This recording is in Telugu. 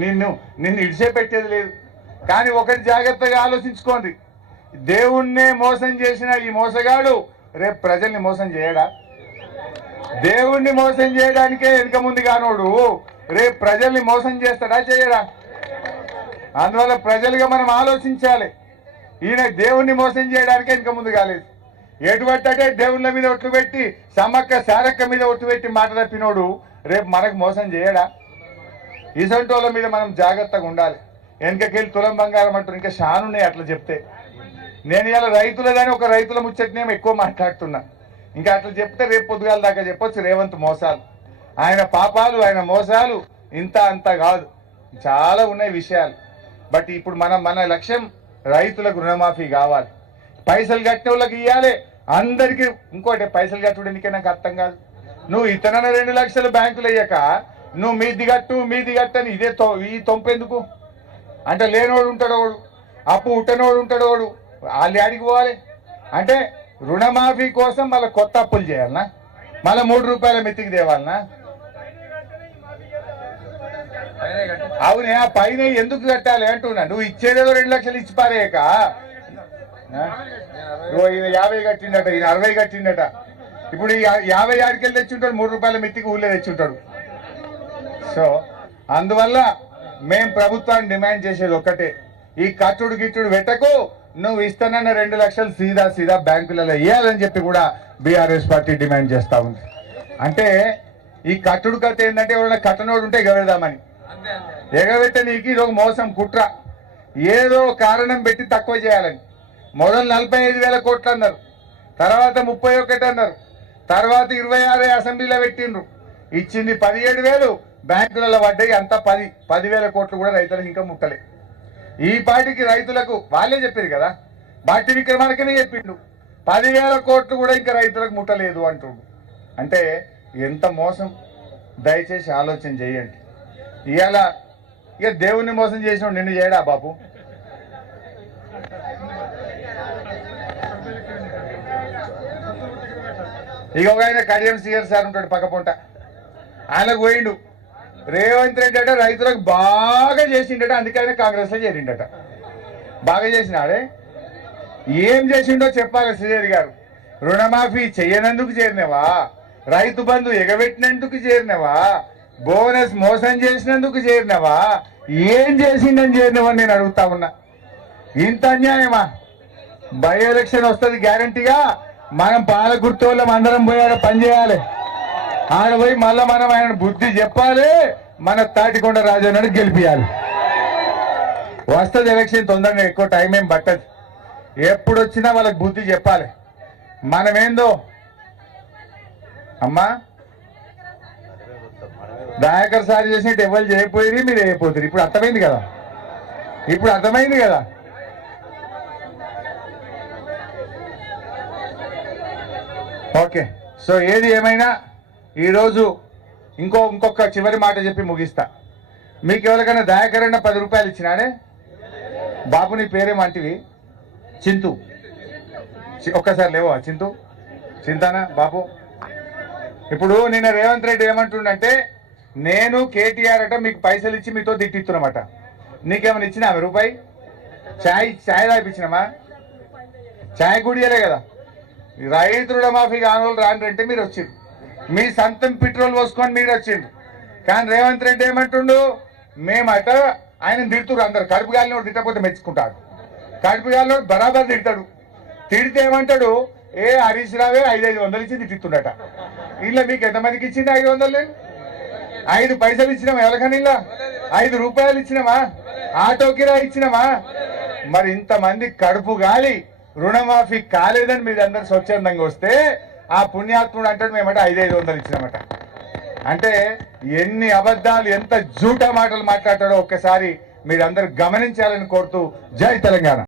నిన్ను నిన్ను ఇడిచిపెట్టేది లేదు. కానీ ఒకటి జాగ్రత్తగా ఆలోచించుకోండి, దేవుణ్ణే మోసం చేసిన ఈ మోసగాడు రేపు ప్రజల్ని మోసం చేయడా? దేవుణ్ణి మోసం చేయడానికే వెనుక ముందు కానోడు రేపు ప్రజల్ని మోసం చేస్తాడా, చేయడా? అందువల్ల ప్రజలుగా మనం ఆలోచించాలి. ఈయన దేవుణ్ణి మోసం చేయడానికే వెనుక ముందు కాలేదు. ఎటువంటి దేవుళ్ళ మీద ఒట్లు పెట్టి సమ్మక్క సారక్క మీద ఒట్టు పెట్టి మాట తప్పినోడు రేపు మనకు మోసం చేయడా? ఇసంటి వాళ్ళ మీద మనం జాగ్రత్తగా ఉండాలి. వెనకకెళ్ళి తులం బంగారం అంటారు, ఇంకా షానున్నాయి అట్లా చెప్తే. నేను ఇలా రైతులదని ఒక రైతుల ముచ్చట్నేమో ఎక్కువ మాట్లాడుతున్నా. ఇంకా అట్లా చెప్తే రేపు పొద్దుగాల దాకా చెప్పొచ్చు రేవంత్ మోసాలు, ఆయన పాపాలు, ఆయన మోసాలు ఇంత అంత కాదు, చాలా ఉన్నాయి విషయాలు. బట్ ఇప్పుడు మన లక్ష్యం రైతులకు రుణమాఫీ కావాలి, పైసలు కట్టిన వాళ్ళకి ఇవ్వాలి అందరికీ. ఇంకోటి పైసలు కట్టుకోవడానికే నాకు అర్థం కాదు. నువ్వు ఇతనైనా 2 లక్షలు బ్యాంకులు అయ్యాక నువ్వు మీది కట్టని ఇదే ఈ తొంపెందుకు అంటే? లేనోడు ఉంటాడు వాడు, అప్పు ఉట్టనోడు ఉంటాడు వాడు, వాళ్ళు ఆడికి పోవాలి అంటే రుణమాఫీ కోసం మళ్ళీ కొత్త అప్పులు చేయాలనా? మళ్ళీ 3 రూపాయల మెత్తికి తేవాలనా? అవునే, ఆ పైన ఎందుకు కట్టాలి అంటున్నా. నువ్వు ఇచ్చేదేదో 2 లక్షలు ఇచ్చి పారేయక 50 కట్టిండట, ఈయన 60 కట్టిండట. ఇప్పుడు 50 ఆడికెళ్ళి తెచ్చుంటాడు, 3 రూపాయల మెత్తికి ఊళ్ళో తెచ్చుంటాడు. సో అందువల్ల మేం ప్రభుత్వాన్ని డిమాండ్ చేసేది ఒక్కటే, ఈ కట్టుడు గిట్టుడు పెట్టకు, నువ్వు ఇస్తానన్న 2 లక్షలు సీదా బ్యాంకులలో వేయాలని చెప్పి కూడా బీఆర్ఎస్ పార్టీ డిమాండ్ చేస్తా ఉంది. అంటే ఈ కట్టుడు కథ ఏంటంటే ఎవరైనా కట్టనోడు ఉంటే ఎగబెడదామని, ఎగబెట్టే నీకు ఇది ఒక మోసం కుట్ర, ఏదో కారణం పెట్టి తక్కువ చేయాలని. మొదలు 45,000 కోట్లు అన్నారు, తర్వాత 31 అన్నారు, తర్వాత 26 అసెంబ్లీలో పెట్టిండ్రు, ఇచ్చింది 17,000, బ్యాంకులలో పడ్డాయి అంతా 10,000 కోట్లు కూడా రైతులకు ఇంకా ముట్టలే. ఈ పార్టీకి రైతులకు వాళ్ళే చెప్పారు కదా, బాటి విక్రమార్కనే చెప్పిండు 10,000 కోట్లు కూడా ఇంకా రైతులకు ముట్టలేదు అంటుండు. అంటే ఎంత మోసం, దయచేసి ఆలోచన చేయండి. ఇవాళ ఇక దేవుణ్ణి మోసం చేసిన నిన్ను చేయడా బాబు? ఇక ఒక ఆయన కడియం సీఆర్ సార్ ఉంటాడు పక్కపొంట, ఆయనకు పోయిండు. రేవంత్ రెడ్డి అంటే రైతులకు బాగా చేసిండట, అందుకే ఆయన కాంగ్రెస్లో చేరిండట. బాగా చేసినాడే, ఏం చేసిండో చెప్పాలి శ్రీహరి గారు. రుణమాఫీ చేయనందుకు చేరినవా? రైతు బంధు ఎగబెట్టినందుకు చేరినవా? బోనస్ మోసం చేసినందుకు చేరినవా? ఏం చేసిండని చేరినవని నేను అడుగుతా ఉన్నా. ఇంత అన్యాయమా? బై ఎలక్షన్ వస్తుంది గ్యారంటీగా, మనం పాలకుర్తోళ్ళం అందరం పోయి పనిచేయాలి. ఆడ పోయి మళ్ళీ మనం ఆయన బుద్ధి చెప్పాలి, మన తాటికొండ రాజన్నని గెలిపియాలి. వస్తుంది ఎలక్షన్ తొందరగా, ఎక్కువ టైం ఏం పట్టదు. ఎప్పుడు వచ్చినా వాళ్ళకి బుద్ధి చెప్పాలి. మనమేందో అమ్మా దయాకర్ సార్ చేసినట్టు ఎవరు చేయకపోయి మీరు అయిపోతారు. ఇప్పుడు అర్థమైంది కదా, ఓకే. సో ఏది ఏమైనా ఈరోజు ఇంకొక చివరి మాట చెప్పి ముగిస్తా. మీకు ఎవరికైనా దయాకర్ అన్న 10 రూపాయలు ఇచ్చినాడే? బాబు నీ పేరేమంటివి? చింతు. ఒక్కసారి లేవా చింతానా బాబు? ఇప్పుడు నిన్న రేవంత్ రెడ్డి ఏమంటుండంటే, నేను కేటీఆర్ అట మీకు పైసలు ఇచ్చి మీతో తిట్టిస్తున్నామట. నీకేమైనా ఇచ్చినా రూపాయి? ఛాయ్ తాగిపించినామా? ఛాయ్ గుడియలే కదా. రైతు రుణమాఫీ కానోళ్ళు రాండ్రంటే మీరు వచ్చిండ్రు, మీ సొంతం పెట్రోల్ పోసుకొని మీరు వచ్చిండ్రు. కానీ రేవంత్ రెడ్డి ఏమంటుండు, మేమట ఆయన తిడుతురు అందరు. కడుపు గాలినోడు తిట్టకపోతే మెచ్చుకుంటాడు, కడుపు గాలినోడు బరాబర్ తిడతాడు. తిడితే ఏమంటాడు, ఏ హరీష్ రావే 500 ఇచ్చి తిట్టిస్తుండట. ఇలా మీకు ఎంతమందికి ఇచ్చింది 500? 5 పైసలు ఇచ్చినామా? ఎవరికైనా ఇలా 5 రూపాయలు ఇచ్చినామా? ఆటో కిరా ఇచ్చినామా? మరి ఇంతమంది కడుపు గాలి రుణమాఫీ కాలేదని మీరు అందరు స్వచ్ఛందంగా వస్తే ఆ పుణ్యాత్ముడు అంటాడు మేమట 500 ఇచ్చినామట. అంటే ఎన్ని అబద్ధాలు, ఎంత జూటా మాటలు మాట్లాడతాడో ఒక్కసారి మీరందరూ గమనించాలని కోరుతూ జై తెలంగాణ.